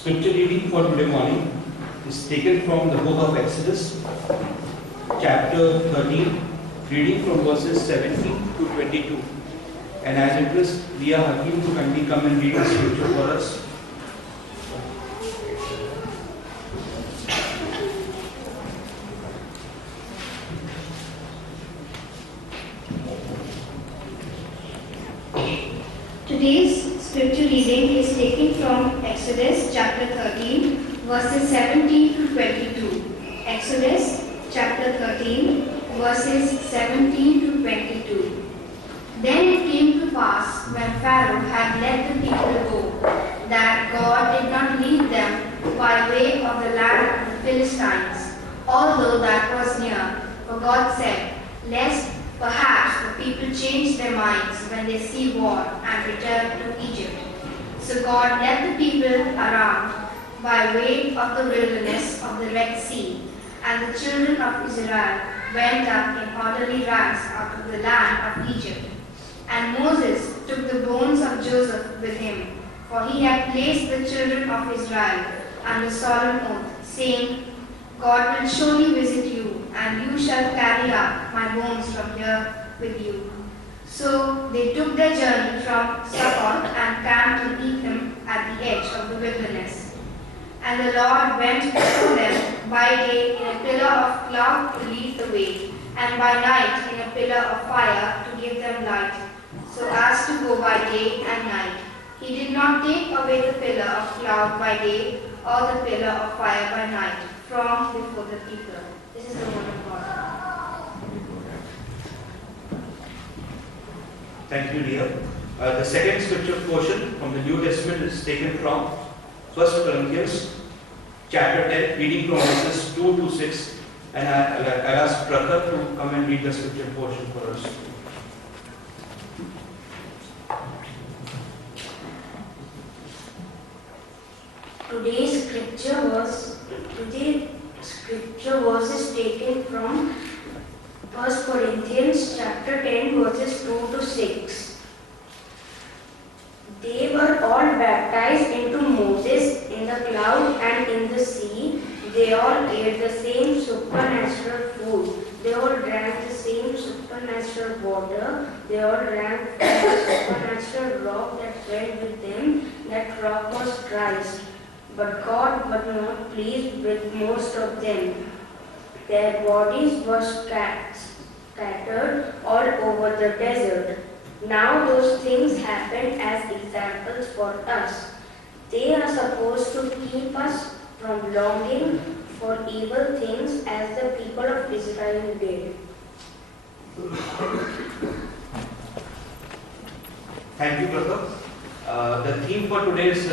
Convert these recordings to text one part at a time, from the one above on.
Scripture reading for today morning is taken from the book of Exodus, chapter 13, reading from verses 17 to 22. And as I request Leah Hakim to kindly come and read the scripture for us. Today's scripture reading is taken from Exodus chapter 13, verses 17 to 22. Exodus chapter 13, verses 17 to 22. Then it came to pass, when Pharaoh had let the people go, that God did not lead them by way of the land of the Philistines, although that was near. For God said, lest perhaps the people change their minds when they see war and return to Egypt. So God led the people around by way of the wilderness of the Red Sea, and the children of Israel went up in orderly ranks out of the land of Egypt. And Moses took the bones of Joseph with him, for he had placed the children of Israel under solemn oath, saying, God will surely visit you, and you shall carry up my bones from here with you. So they took their journey from Succoth and camped in Etham at the edge of the wilderness. And the Lord went before them by day in a pillar of cloud to lead the way, and by night in a pillar of fire to give them light, so as to go by day and night. He did not take away the pillar of cloud by day or the pillar of fire by night from before the people. This is the word of God. Thank you, Leah. The second scripture portion from the New Testament is taken from 1 Corinthians chapter 10, reading from verses 2 to 6. And I'll ask Prakhar to come and read the scripture portion for us. Today's scripture verse is taken from 1 Corinthians chapter 10 verses 2 to 6. They were all baptized into Moses in the cloud and in the sea. They all ate the same supernatural food. They all drank the same supernatural water. They all drank from the supernatural rock that fed with them. That rock was Christ. But God was not pleased with most of them. Their bodies were scattered all over the desert. Now those things happen as examples for us. They are supposed to keep us from longing for evil things as the people of Israel did. Thank you, Prakhar. The theme for today's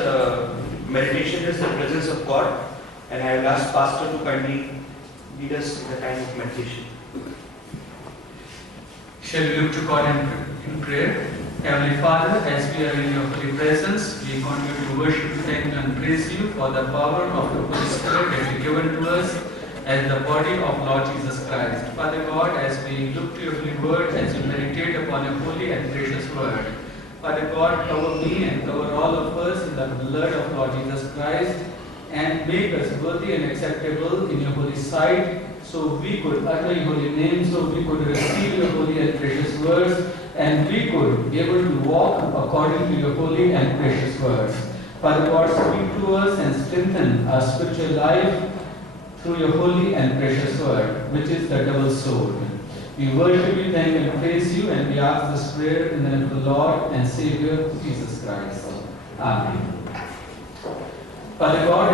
meditation is the presence of God, and I will ask Pastor to kindly lead us in the time of meditation. Shall we look to God in prayer? Heavenly Father, as we are in your holy presence, we continue to worship, thank you, and praise you for the power of the Holy Spirit that you given to us as the body of Lord Jesus Christ. Father God, as we look to your holy word, as we meditate upon your holy and precious word, Father God, cover me and cover all of us in the blood of Lord Jesus Christ, and make us worthy and acceptable in your holy sight, so we could utter your holy name, so we could receive your holy and precious words, and we could be able to walk according to your holy and precious words. Father God, speak to us and strengthen our spiritual life through your holy and precious word, which is the double sword. We worship you, thank you, and praise you, and we ask this prayer in the name of the Lord and Savior, Jesus Christ. Amen. Father God,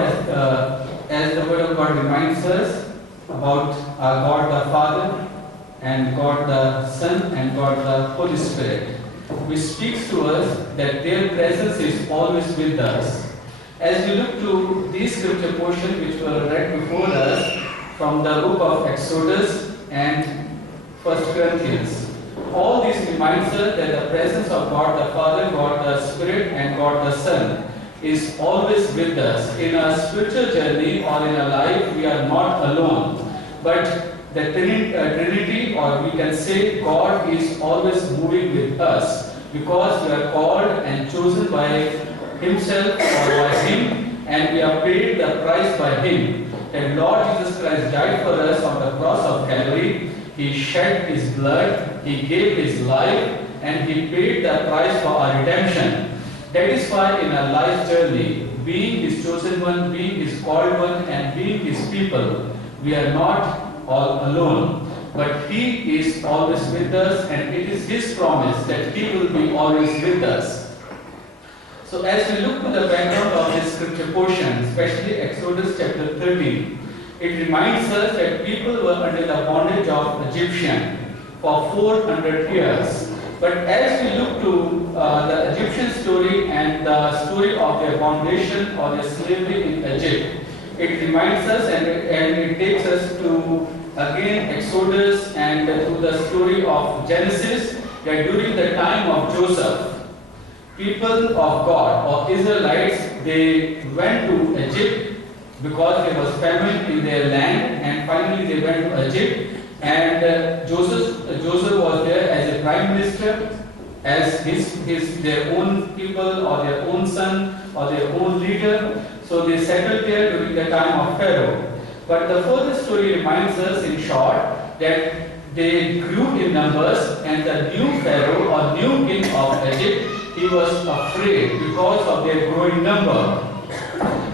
as the word of God reminds us about our God the Father, and God the Son, and God the Holy Spirit, which speaks to us that their presence is always with us. As we look to these scripture portions which were read before us from the book of Exodus and 1 Corinthians, all these reminds us that the presence of God the Father, God the Spirit, and God the Son is always with us. In our spiritual journey or in our life, we are not alone. But the Trinity, or we can say God, is always moving with us, because we are called and chosen by Himself or by Him and we are paid the price by Him. That Lord Jesus Christ died for us on the cross of Calvary. He shed His blood, He gave His life, and He paid the price for our redemption. That is why in our life journey, being His chosen one, being His called one, and being His people, we are not all alone. But He is always with us, and it is His promise that He will be always with us. So as we look to the background of this scripture portion, especially Exodus chapter 13, it reminds us that people were under the bondage of Egyptian for 400 years. But as we look to the Egyptian story and the story of their bondation or their slavery in Egypt, it reminds us and it takes us to again Exodus and to the story of Genesis, that during the time of Joseph, people of God or Israelites, they went to Egypt because there was famine in their land, and finally they went to Egypt. And Joseph was there as a prime minister, as their own people or their own son or their own leader. So they settled there during the time of Pharaoh. But the further story reminds us in short that they grew in numbers, and the new Pharaoh or new king of Egypt, he was afraid because of their growing number.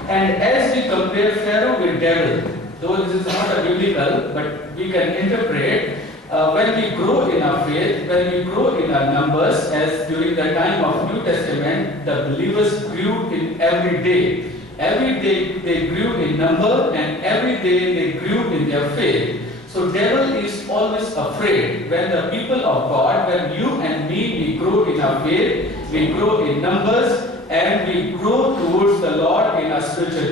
And as we compare Pharaoh with devil, though this is not a biblical, but we can interpret, when we grow in our faith, when we grow in our numbers, as during the time of New Testament, the believers grew in every day. Every day they grew in number, and every day they grew in their faith. So devil is always afraid when the people of God, when you and me, we grow in our faith, we grow in numbers, and we grow towards the Lord in our spiritual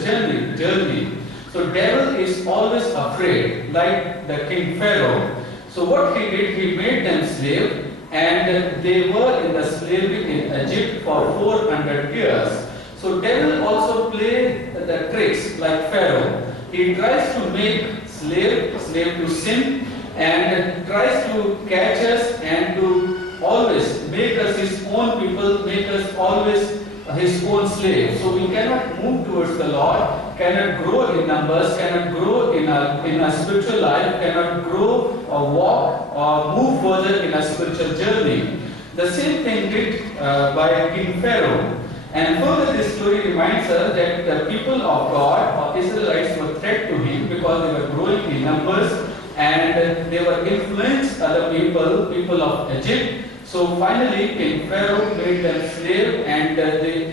journey. So devil is always afraid, like the king Pharaoh. So what he did, he made them slave, and they were in the slavery in Egypt for 400 years. So devil also play the tricks like Pharaoh. He tries to make slave to sin, and tries to catch us and to always make us his own people, make us always his own slave. So we cannot move towards the Lord, cannot grow in numbers, cannot grow in a spiritual life, cannot grow or walk or move further in a spiritual journey. The same thing did by King Pharaoh. And further, this story reminds us that the people of God or Israelites were threat to him because they were growing in numbers, and they were influenced other people of Egypt. So finally, King Pharaoh made them slave, and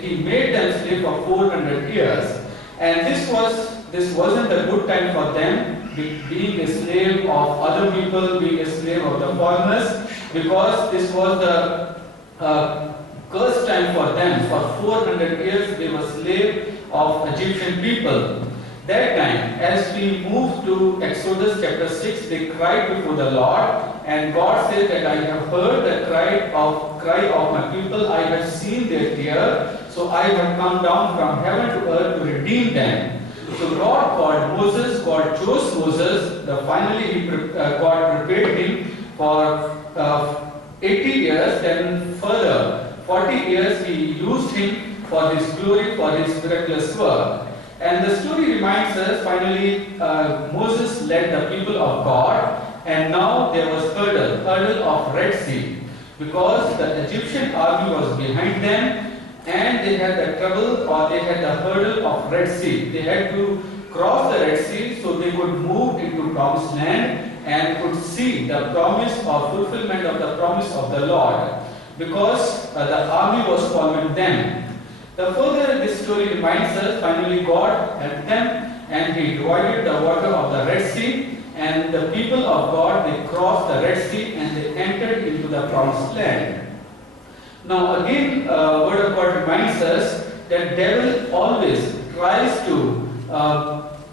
he made them slave for 400 years. And this wasn't a good time for them, being a slave of other people, being a slave of the foreigners, because this was the cursed time for them. For 400 years they were slave of Egyptian people. That time, as we move to Exodus chapter 6, they cried before the Lord, and God said that I have heard the cry of my people, I have seen their tear, so I have come down from heaven to earth to redeem them. So God called Moses, God chose Moses, finally God prepared him for 80 years, then further 40 years he used him for his glory, for his miraculous work. And the story reminds us, finally Moses led the people of God, and now there was hurdle of Red Sea, because the Egyptian army was behind them, and they had the trouble, or they had the hurdle of Red Sea. They had to cross the Red Sea so they could move into Promised Land and could see the promise or fulfillment of the promise of the Lord, because the army was following them. The further this story reminds us, finally God helped them, and he divided the water of the Red Sea, and the people of God, they crossed the Red Sea and they entered into the Promised Land. Now again, Word of God reminds us that devil always tries to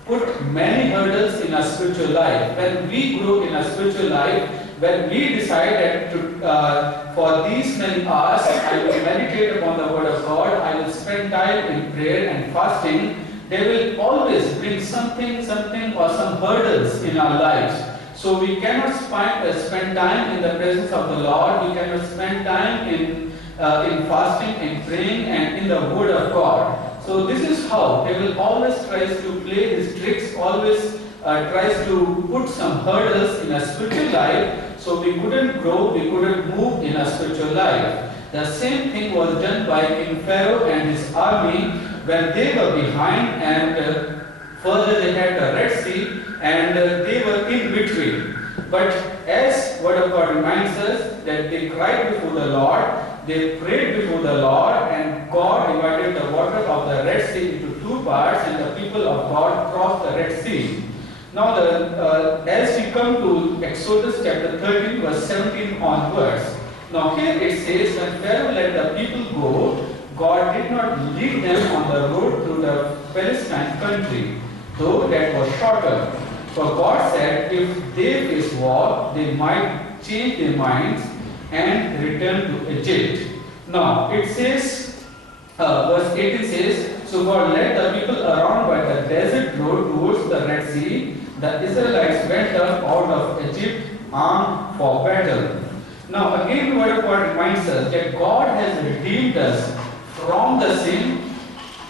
put many hurdles in our spiritual life. When we grow in our spiritual life, when we decide that for these many hours I will meditate upon the Word of God, I will spend time in prayer and fasting, they will always bring something or some hurdles in our lives. So we cannot spend time in the presence of the Lord, we cannot spend time in fasting and praying and in the Word of God. So So this is how devil always tries to play his tricks, always tries to put some hurdles in a spiritual life, so we couldn't grow, we couldn't move in a spiritual life. The same thing was done by King Pharaoh and his army when they were behind, and further they had the Red Sea, and they were in victory. But as Word of God reminds us that they cried before the Lord, they prayed before the Lord, and God divided the water of the Red Sea into two parts, and the people of God crossed the Red Sea. Now, as we come to Exodus chapter 13, verse 17 onwards, now here it says, when Pharaoh let the people go, God did not lead them on the road through the Palestine country, though that was shorter. For God said, if they face war, they might change their minds and return to Egypt. Now, it says, verse 18 says, so God led the people around by the desert road towards the Red Sea. The Israelites went up out of Egypt armed for battle. Now, again, the Word of God reminds us that God has redeemed us from the sin,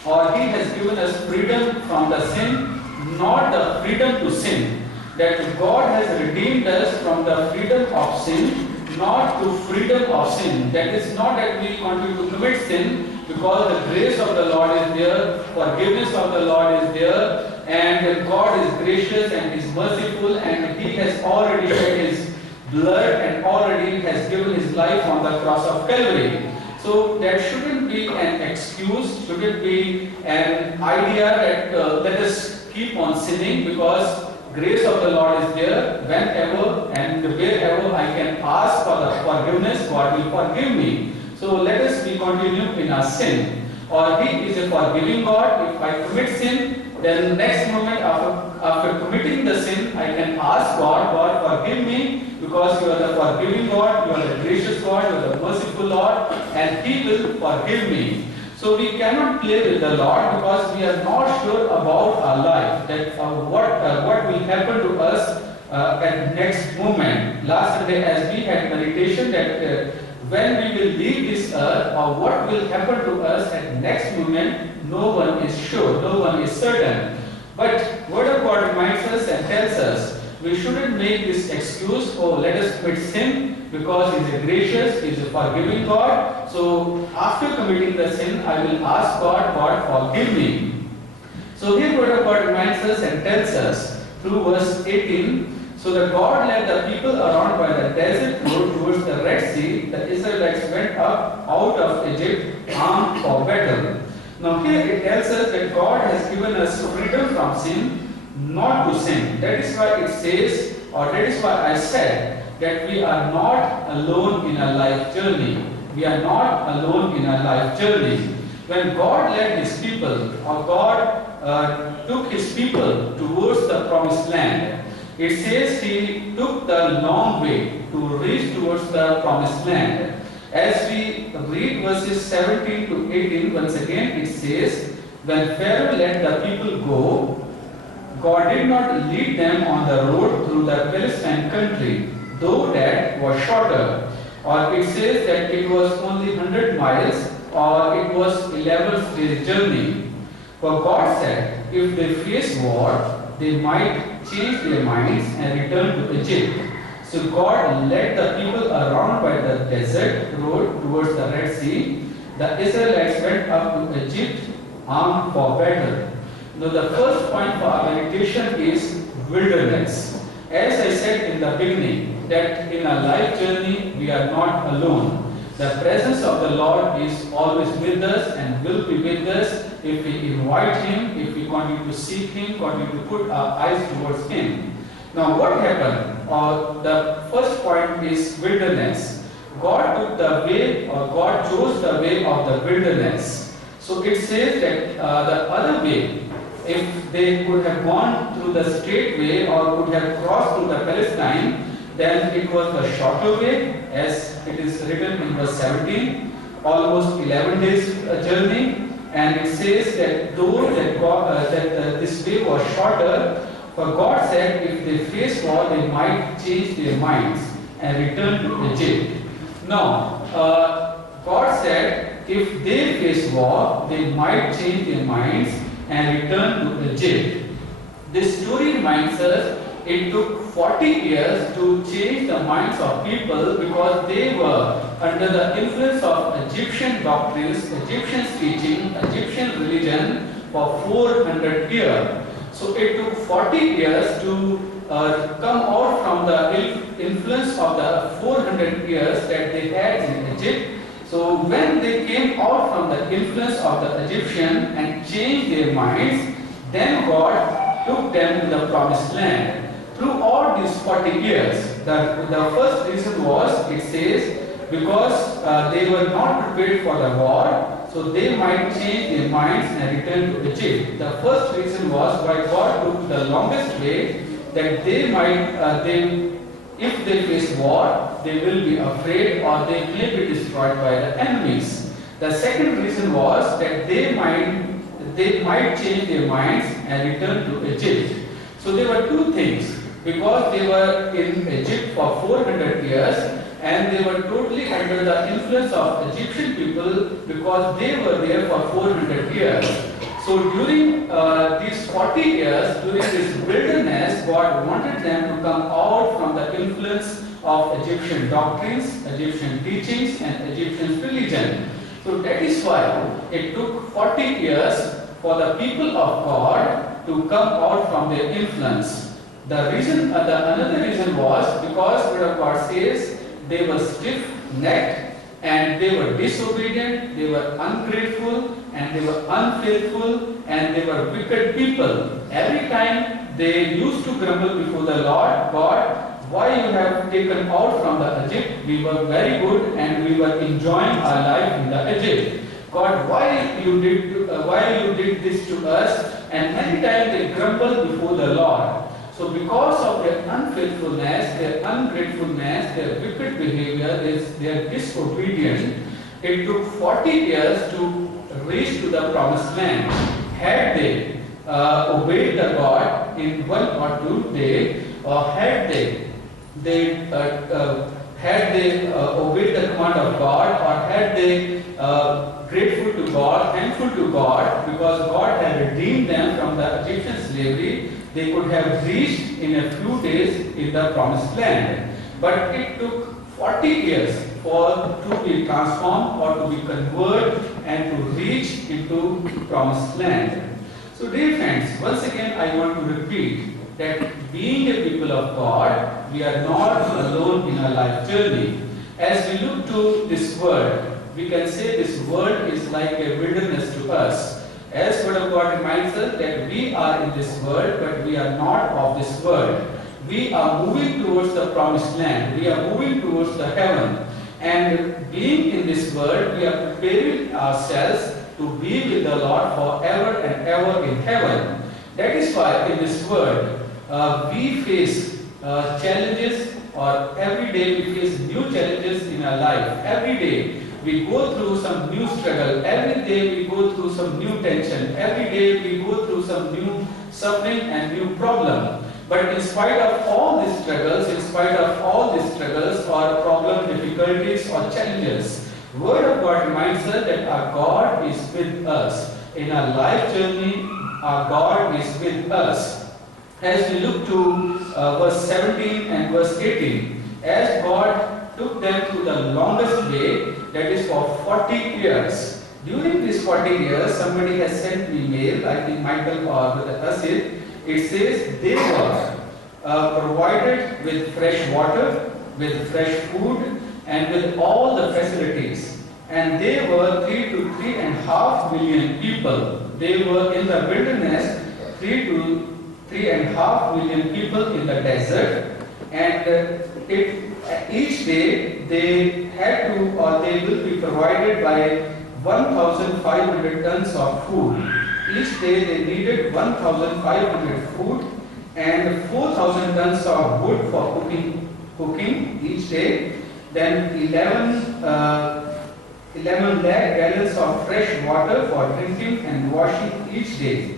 or He has given us freedom from the sin, not the freedom to sin. That God has redeemed us from the freedom of sin, not to freedom of sin. That is not that we continue to commit sin, because the grace of the Lord is there, forgiveness of the Lord is there, and God is gracious and is merciful, and He has already shed His blood and already has given His life on the cross of Calvary. So that shouldn't be an excuse, shouldn't be an idea that let us keep on sinning, because grace of the Lord is there. Whenever and wherever I can ask for the forgiveness, God will forgive me. So let us be continue in our sin. Or He is a forgiving God. If I commit sin, then next moment after committing the sin, I can ask God, God forgive me, because you are the forgiving God, you are the gracious God, you are the merciful Lord, and He will forgive me. So we cannot play with the Lord, because we are not sure about our life, that what will happen to us at next moment. Last Sunday, as we had meditation, that when we will leave this earth, or what will happen to us at next moment, no one is sure, no one is certain. But Word of God reminds us and tells us, we shouldn't make this excuse, oh, let us commit sin, because He is a gracious, He is a forgiving God. So after committing the sin, I will ask God, God forgive me. So here Word of God reminds us and tells us through verse 18, so that God led the people around by the desert road towards the Red Sea. The Israelites went up out of Egypt armed for battle. Now here it tells us that God has given us freedom from sin, not to sin. That is why it says, or that is why I said, that we are not alone in a life journey. We are not alone in a life journey. When God led His people, or God took His people towards the promised land, it says He took the long way to reach towards the promised land. As we read verses 17 to 18, once again it says, when Pharaoh let the people go, God did not lead them on the road through the Palestine country, though that was shorter. Or it says that it was only 100 miles, or it was 11 days journey. For God said, if they face war, they might change their minds and return to Egypt. So God led the people around by the desert road towards the Red Sea. The Israelites went up to Egypt armed for battle. Now the first point for our meditation is wilderness. As I said in the beginning, that in a life journey we are not alone. The presence of the Lord is always with us and will be with us if we invite Him, if we continue to seek Him, continue to put our eyes towards Him. Now what happened? The first point is wilderness. God took the way, or God chose the way of the wilderness. So it says that the other way, if they could have gone through the straight way or could have crossed through the Palestine, then it was the shorter way, as it is written in verse 17, almost 11 days journey. And it says that though that this way was shorter, for God said if they face war, they might change their minds and return to Egypt. Now, God said if they face war, they might change their minds and return to Egypt. This story reminds us it took 40 years to change the minds of people because they were under the influence of Egyptian doctrines, Egyptian teaching, Egyptian religion for 400 years. So it took 40 years to come out from the influence of the 400 years that they had in Egypt. So when they came out from the influence of the Egyptian and changed their minds, then God took them to the promised land. Through all these 40 years, the first reason was, it says, because they were not prepared for the war, so they might change their minds and return to Egypt. The first reason was why God took the longest way, that they might, if they face war, they will be afraid or they may be destroyed by the enemies. The second reason was that they might change their minds and return to Egypt. So there were two things. Because they were in Egypt for 400 years and they were totally under the influence of Egyptian people because they were there for 400 years. So during these 40 years, during this wilderness, God wanted them to come out from the influence of Egyptian doctrines, Egyptian teachings and Egyptian religion. So that is why it took 40 years for the people of God to come out from their influence. The reason, another reason was because the word of God says they were stiff-necked and they were disobedient, they were ungrateful and they were unfaithful and they were wicked people. Every time they used to grumble before the Lord, God, why you have taken out from the Egypt? We were very good and we were enjoying our life in the Egypt. God, why you did this to us? And many times they grumbled before the Lord. So because of their unfaithfulness, their ungratefulness, their wicked behavior, their disobedience, it took 40 years to reach to the promised land. Had they obeyed the God in 1 or 2 days, or had they obeyed the command of God, or had they grateful to God, thankful to God, because God had redeemed them from the Egyptian slavery, they could have reached in a few days in the promised land. But it took 40 years to be transformed or to be converted and to reach into promised land. So dear friends, once again I want to repeat that being a people of God, we are not alone in our life journey. As we look to this world, we can say this world is like a wilderness to us. As Word of God reminds us that we are in this world, but we are not of this world. We are moving towards the promised land. We are moving towards the heaven. And being in this world, we are preparing ourselves to be with the Lord forever and ever in heaven. That is why in this world, we face challenges, or every day we face new challenges in our life. Every day we go through some new struggle. Every day we go through some new tension. Every day we go through some new suffering and new problem. But in spite of all these struggles, or problem, difficulties or challenges, Word of God reminds us that our God is with us. In our life journey, our God is with us. As we look to verse 17 and verse 18, as God took them through the longest way, that is for 40 years. During these 40 years, somebody has sent me mail, I think Michael or Brother Asid. It says they were provided with fresh water, with fresh food, and with all the facilities. And they were 3 to 3.5 million people. They were in the wilderness, 3 to 3.5 million people in the desert. And each day they had to, or they will be provided by 1,500 tons of food. Each day they needed 1,500 food and 4,000 tons of wood for cooking each day. Then 11 lakh gallons of fresh water for drinking and washing each day.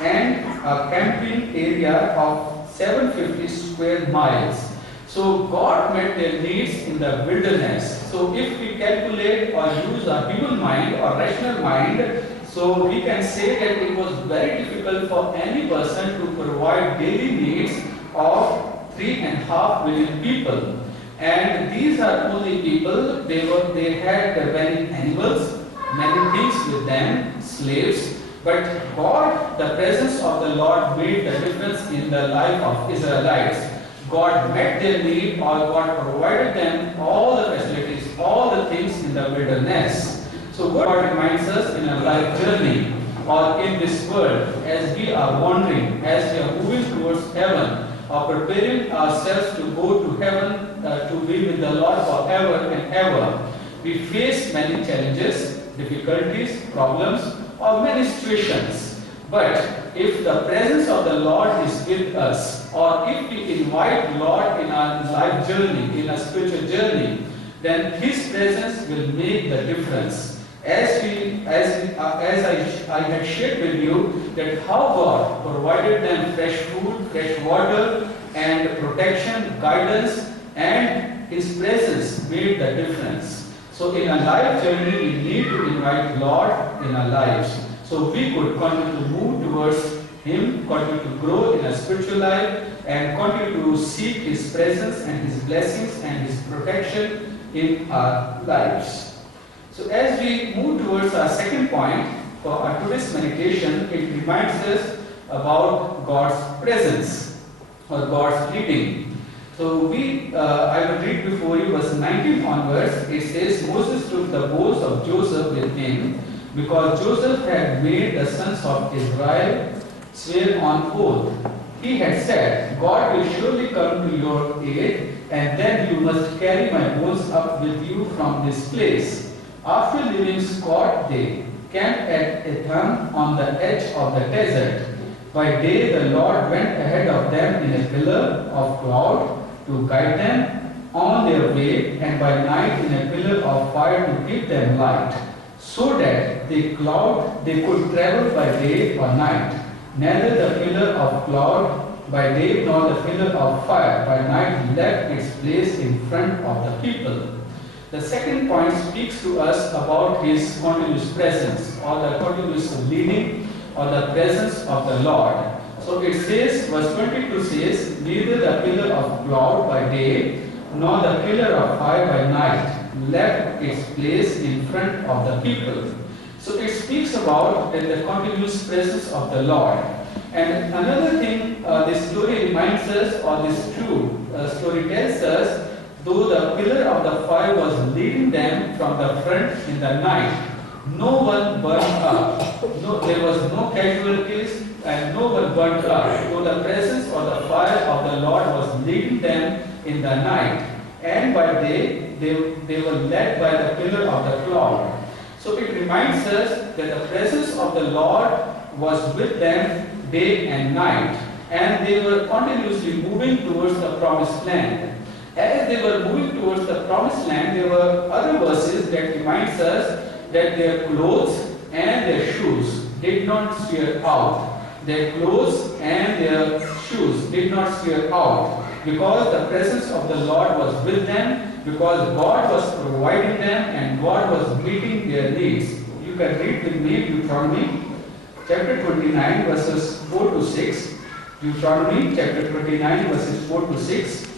And a camping area of 750 square miles. So God met their needs in the wilderness. So if we calculate or use our human mind or rational mind, so we can say that it was very difficult for any person to provide daily needs of 3.5 million people. And these are only people, they had many animals, many things with them, slaves. But God, the presence of the Lord made the difference in the life of Israelites. God met their need, or God provided them all the facilities, all the things in the wilderness. So God reminds us in a life journey or in this world, as we are wandering, as we are moving towards heaven, or preparing ourselves to go to heaven to be with the Lord forever and ever. We face many challenges, difficulties, problems, or many situations. But if the presence of the Lord is with us, or if we invite Lord in our life journey, in a spiritual journey, then His presence will make the difference. As I had shared with you, that how God provided them fresh food, fresh water, and protection, guidance, and His presence made the difference. So in a life journey, we need to invite Lord in our lives. So we could continue to move towards Him, continue to grow in a spiritual life, and continue to seek His presence and His blessings and His protection in our lives. So as we move towards our second point for our today's meditation, it reminds us about God's presence or God's leading. So I will read before you verse 19 onwards. It says, Moses took the bows of Joseph with him, because Joseph had made the sons of Israel swear on oath. He had said, God will surely come to your aid, and then you must carry my bones up with you from this place. After leaving Scott, they camped at Etham on the edge of the desert. By day the Lord went ahead of them in a pillar of cloud to guide them on their way, and by night in a pillar of fire to give them light, so that they could travel by day or night. Neither the pillar of cloud by day nor the pillar of fire by night left its place in front of the people. The second point speaks to us about His continuous presence, or the continuous leading, or the presence of the Lord. So it says, verse 22 says, neither the pillar of cloud by day nor the pillar of fire by night left its place in front of the people. So it speaks about the continuous presence of the Lord. And another thing this story reminds us, or this true story tells us, though the pillar of the fire was leading them from the front in the night, no one burned up. There was no casualties and no one burned up. Though the presence or the fire of the Lord was leading them in the night, and by day they were led by the pillar of the cloud. So it reminds us that the presence of the Lord was with them day and night, and they were continuously moving towards the promised land. As they were moving towards the promised land, there were other verses that reminds us that their clothes and their shoes did not wear out. Their clothes and their shoes did not wear out, because the presence of the Lord was with them, because God was providing them and God was meeting their needs. You can read with me Deuteronomy chapter 29 verses 4 to 6. Deuteronomy chapter 29 verses 4 to 6.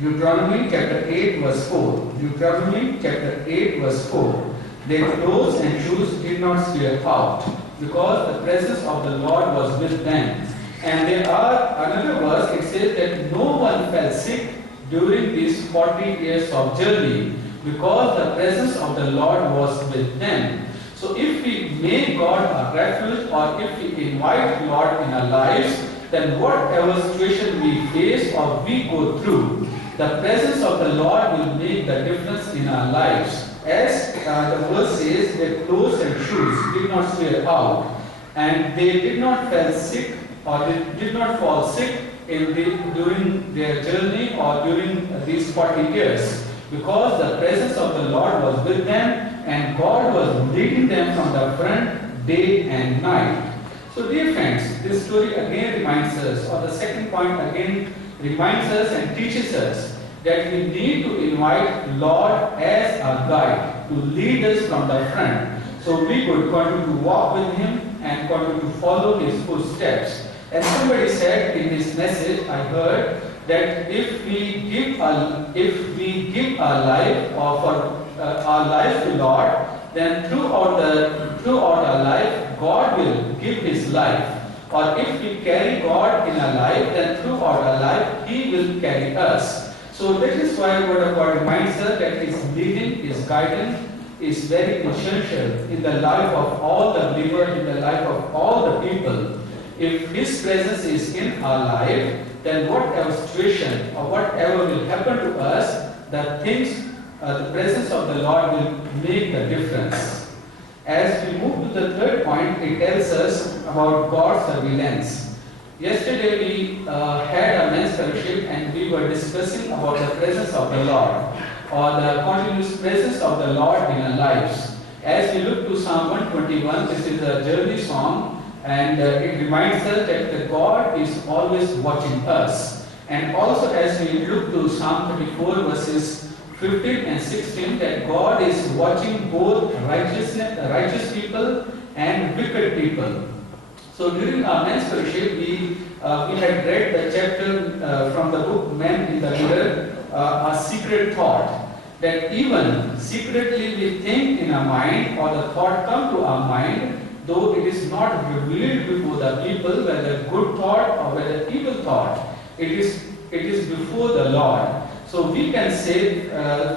Deuteronomy chapter 8 verse 4. Deuteronomy chapter 8 verse 4. Their clothes and shoes did not wear out, because the presence of the Lord was with them. And there are another verse, it says that no one fell sick during these 40 years of journey, because the presence of the Lord was with them. So if we make God a refuge, or if we invite Lord in our lives, then whatever situation we face or we go through, the presence of the Lord will make the difference in our lives. As the verse says, their clothes and shoes did not wear out, and they did not fall sick, or they did not fall sick during their journey or during these 40 years, because the presence of the Lord was with them, and God was leading them from the front day and night. So dear friends, this story again reminds us, or the second point again reminds us and teaches us that we need to invite Lord as our guide to lead us from the front. So we could continue to walk with Him and continue to follow His footsteps. And somebody said in his message, I heard, that if we give our life or for our life to Lord, then throughout our life, God will give His life. Or if we carry God in our life, then throughout our life, He will carry us. So that is why Word of God reminds us that His leading, His guidance is very essential in the life of all the believers, in the life of all the people. If His presence is in our life, then whatever situation or whatever will happen to us, the presence of the Lord will make the difference. As we move to the third point, it tells us about God's surveillance. Yesterday we had a men's fellowship and we were discussing about the presence of the Lord, or the continuous presence of the Lord in our lives. As we look to Psalm 121, this is a journey song, and it reminds us that the God is always watching us. And also as we look to Psalm 34 verses 15 and 16, that God is watching both righteous people and wicked people. So during our men's fellowship, we had read the chapter from the book Men in the Mirror, A Secret Thought. That even secretly we think in our mind, or the thought come to our mind, though it is not revealed before the people, whether good thought or whether evil thought, it is before the Lord. So we can say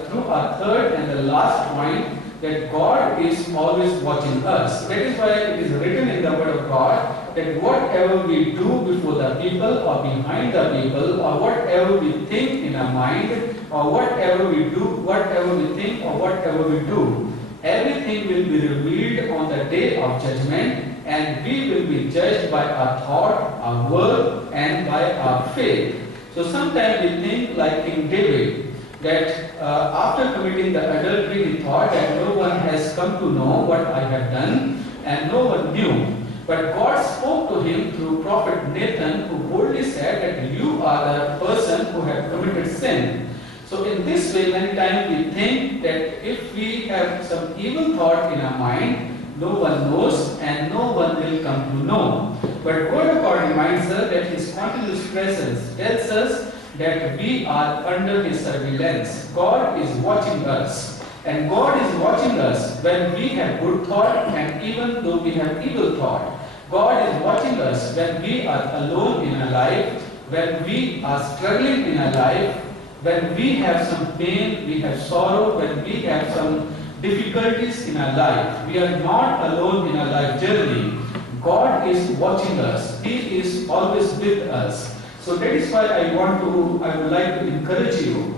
through our third and the last point that God is always watching us. That is why it is written in the Word of God that whatever we do before the people or behind the people, or whatever we think in our mind, or whatever we do, whatever we think or whatever we do, everything will be revealed on the day of judgment, and we will be judged by our thought, our word, and by our faith. So sometimes we think like King David, that after committing the adultery, he thought that no one has come to know what I have done, and no one knew. But God spoke to him through prophet Nathan, who boldly said that you are the person who have committed sin. So in this way, many times we think that if we have some evil thought in our mind, no one knows and no one will come to know. But Word of God reminds us that His continuous presence tells us that we are under His surveillance. God is watching us. And God is watching us when we have good thought and even though we have evil thought. God is watching us when we are alone in our life, when we are struggling in our life, when we have some pain, we have sorrow, when we have some difficulties in our life. We are not alone in our life journey. God is watching us. He is always with us. So that is why I would like to encourage you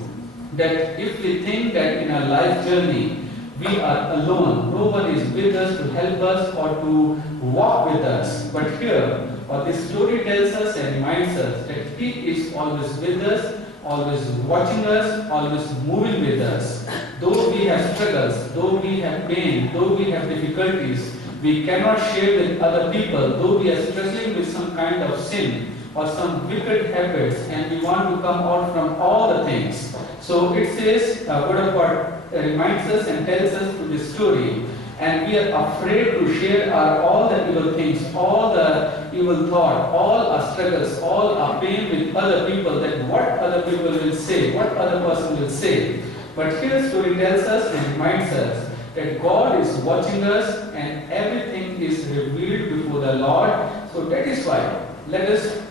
that if we think that in our life journey we are alone, no one is with us to help us or to walk with us. But here, this story tells us and reminds us that He is always with us, always watching us, always moving with us. Though we have struggles, though we have pain, though we have difficulties, we cannot share with other people, though we are struggling with some kind of sin or some wicked habits, and we want to come out from all the things. So it says, Word of God reminds us and tells us through this story, and we are afraid to share all the evil things, all the evil thought, all our struggles, all our pain with other people, that what other people will say, what other person will say. But here the story tells us and reminds us that God is watching us and everything is revealed before the Lord. So that is why let us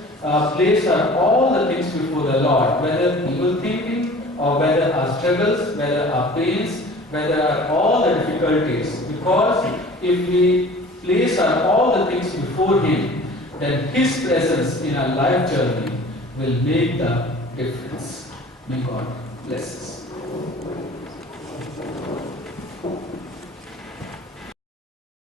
place all the things before the Lord, whether evil thinking or whether our struggles, whether our pains, whether all the difficulties. Because if we place all the things before Him, then His presence in our life journey will make the difference. May God bless us.